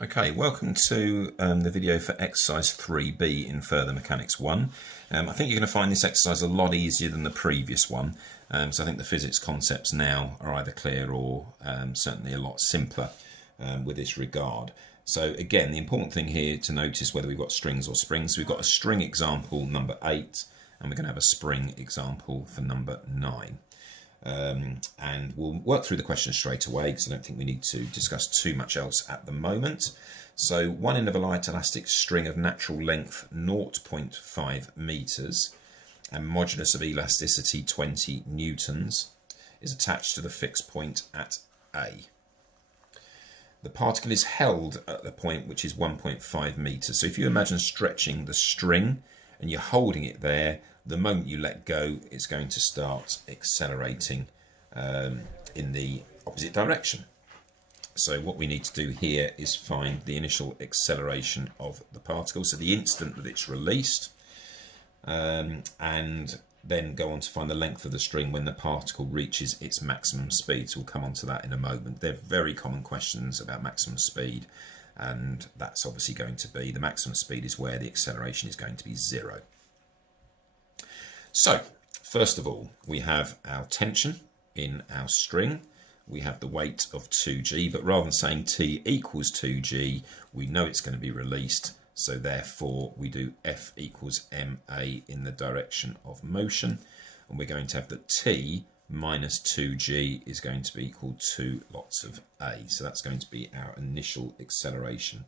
Okay, welcome to the video for exercise 3B in Further Mechanics 1. I think you're going to find this exercise a lot easier than the previous one. So I think the physics concepts now are either clear or certainly a lot simpler with this regard. So again, the important thing here to notice whether we've got strings or springs. So we've got a string example number 8 and we're going to have a spring example for number 9. And we'll work through the questions straight away because I don't think we need to discuss too much else at the moment. So one end of a light elastic string of natural length 0.5 meters and modulus of elasticity 20 newtons is attached to the fixed point at A. The particle is held at the point which is 1.5 meters. So if you imagine stretching the string and you're holding it there, the moment you let go, it's going to start accelerating in the opposite direction. So what we need to do here is find the initial acceleration of the particle, so the instant that it's released, and then go on to find the length of the string when the particle reaches its maximum speed. So we'll come on to that in a moment. They're very common questions about maximum speed, and that's obviously going to be the maximum speed is where the acceleration is going to be 0. So, first of all, we have our tension in our string. We have the weight of 2g, but rather than saying T equals 2g, we know it's going to be released. So therefore, we do F equals ma in the direction of motion. And we're going to have that T minus 2g is going to be equal to lots of a. So that's going to be our initial acceleration.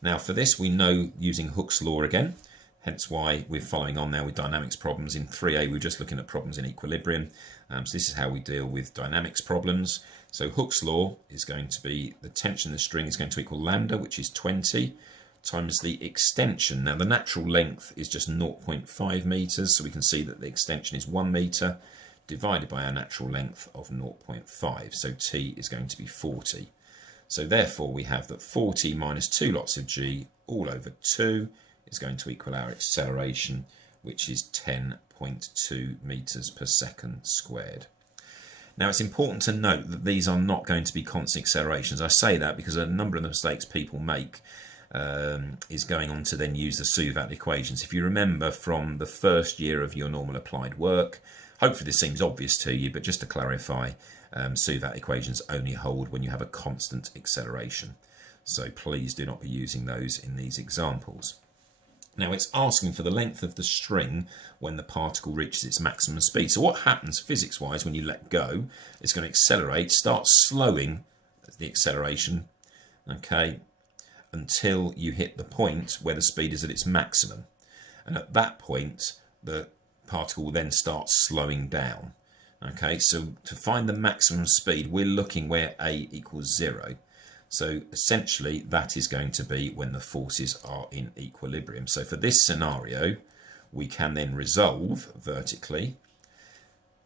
Now for this, we know using Hooke's law again. Hence why we're following on now with dynamics problems. In 3A, we're just looking at problems in equilibrium. So this is how we deal with dynamics problems. So Hooke's law is going to be the tension of the string is going to equal lambda, which is 20, times the extension. Now the natural length is just 0.5 meters. So we can see that the extension is 1 meter divided by our natural length of 0.5. So T is going to be 40. So therefore we have that 40 minus 2 lots of g all over 2 is going to equal our acceleration, which is 10.2 meters per second squared. Now it's important to note that these are not going to be constant accelerations. I say that because a number of the mistakes people make is going on to then use the Suvat equations. If you remember from the first year of your normal applied work, hopefully this seems obvious to you, but just to clarify, Suvat equations only hold when you have a constant acceleration. So please do not be using those in these examples. Now it's asking for the length of the string when the particle reaches its maximum speed. So what happens physics-wise when you let go? It's going to accelerate, start slowing the acceleration, okay, until you hit the point where the speed is at its maximum. And at that point, the particle will then start slowing down. Okay, so to find the maximum speed, we're looking where A equals 0. So essentially that is going to be when the forces are in equilibrium. So for this scenario, we can then resolve vertically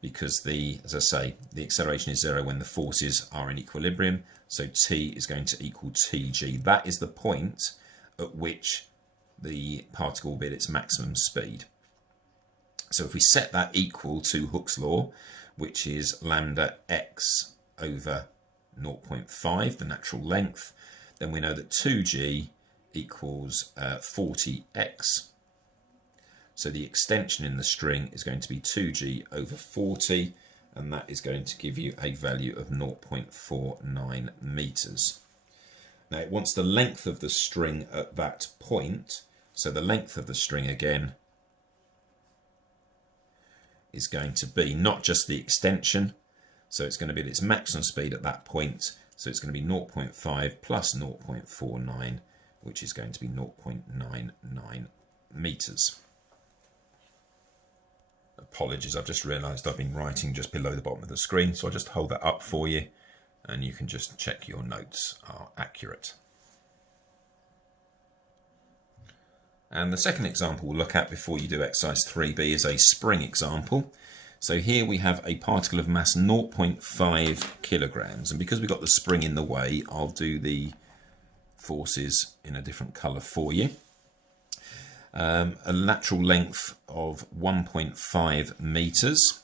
because as I say, the acceleration is 0 when the forces are in equilibrium. So T is going to equal Tg. That is the point at which the particle will be at its maximum speed. So if we set that equal to Hooke's law, which is lambda x over 0.5, the natural length, then we know that 2g equals 40x. So the extension in the string is going to be 2g over 40, and that is going to give you a value of 0.49 meters. Now it wants the length of the string at that point. So the length of the string again is going to be not just the extension, so it's going to be at its maximum speed at that point. So it's going to be 0.5 plus 0.49, which is going to be 0.99 meters. Apologies, I've just realised I've been writing just below the bottom of the screen, so I'll just hold that up for you and you can just check your notes are accurate. And the second example we'll look at before you do exercise 3B is a spring example. So here we have a particle of mass 0.5 kilograms, and because we've got the spring in the way, I'll do the forces in a different colour for you. A lateral length of 1.5 meters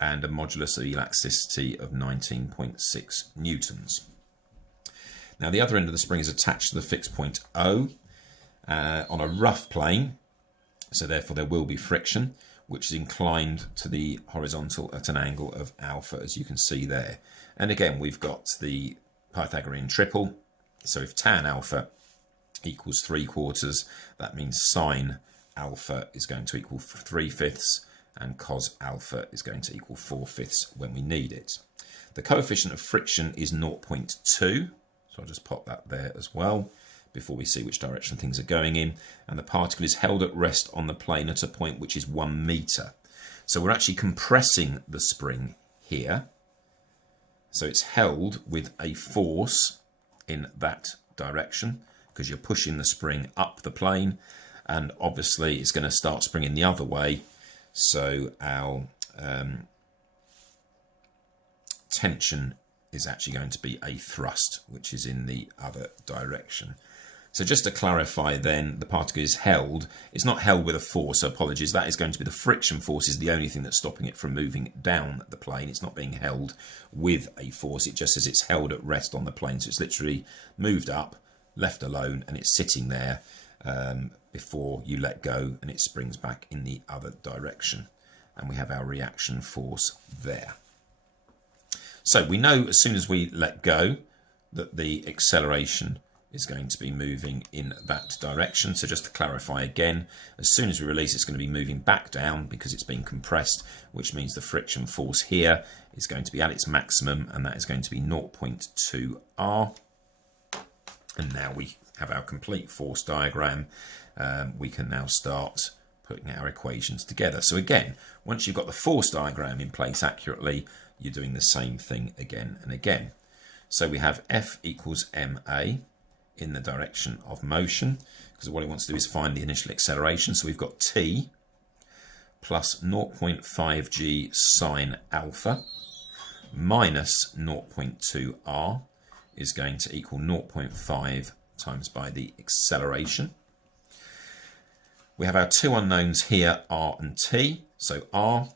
and a modulus of elasticity of 19.6 newtons. Now the other end of the spring is attached to the fixed point O on a rough plane, so therefore there will be friction, which is inclined to the horizontal at an angle of alpha, as you can see there. And again, we've got the Pythagorean triple, so if tan alpha equals 3/4, that means sine alpha is going to equal 3/5, and cos alpha is going to equal 4/5 when we need it. The coefficient of friction is 0.2, so I'll just pop that there as well before we see which direction things are going in. And the particle is held at rest on the plane at a point which is 1 metre. So we're actually compressing the spring here. So it's held with a force in that direction because you're pushing the spring up the plane, and obviously it's going to start springing the other way. So our tension is actually going to be a thrust, which is in the other direction. So just to clarify then, the particle is held. It's not held with a force, so apologies. That is going to be the friction force is the only thing that's stopping it from moving down the plane. It's not being held with a force. It just says it's held at rest on the plane. So it's literally moved up, left alone, and it's sitting there before you let go, and it springs back in the other direction. And we have our reaction force there. So we know as soon as we let go that the acceleration is going to be moving in that direction. So just to clarify again, as soon as we release, it's going to be moving back down because it's been compressed, which means the friction force here is going to be at its maximum, and that is going to be 0.2 R. And now we have our complete force diagram. We can now start putting our equations together. So again, once you've got the force diagram in place accurately, you're doing the same thing again and again. So we have F equals ma in the direction of motion, because what it wants to do is find the initial acceleration. So we've got t plus 0.5 g sine alpha minus 0.2 r is going to equal 0.5 times by the acceleration. We have our two unknowns here, r and t. So r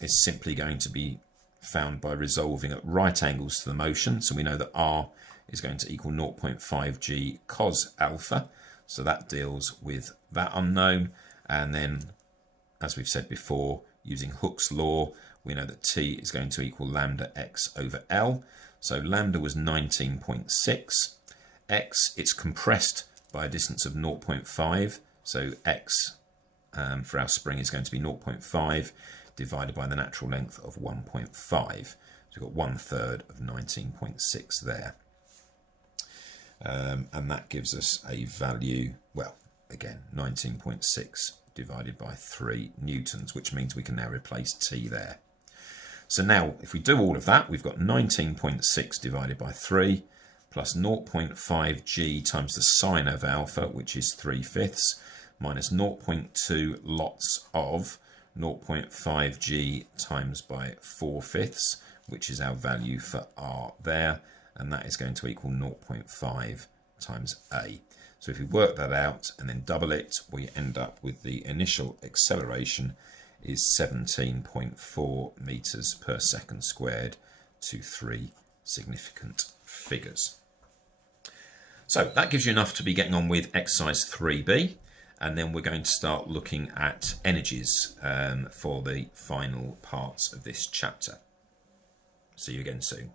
is simply going to be found by resolving at right angles to the motion. So we know that r is going to equal 0.5 g cos alpha. So that deals with that unknown. And then, as we've said before, using Hooke's law, we know that t is going to equal lambda x over L. So lambda was 19.6. X, it's compressed by a distance of 0.5. So x for our spring is going to be 0.5 divided by the natural length of 1.5. So we've got 1/3 of 19.6 there. And that gives us a value, well, again, 19.6 divided by 3 newtons, which means we can now replace t there. So now, if we do all of that, we've got 19.6 divided by 3 plus 0.5 g times the sine of alpha, which is 3/5, minus 0.2 lots of 0.5 g times by 4/5, which is our value for r there, and that is going to equal 0.5 times a. So if we work that out and then double it, we end up with the initial acceleration is 17.4 meters per second squared to 3 significant figures. So that gives you enough to be getting on with exercise 3b, and then we're going to start looking at energies for the final parts of this chapter. See you again soon.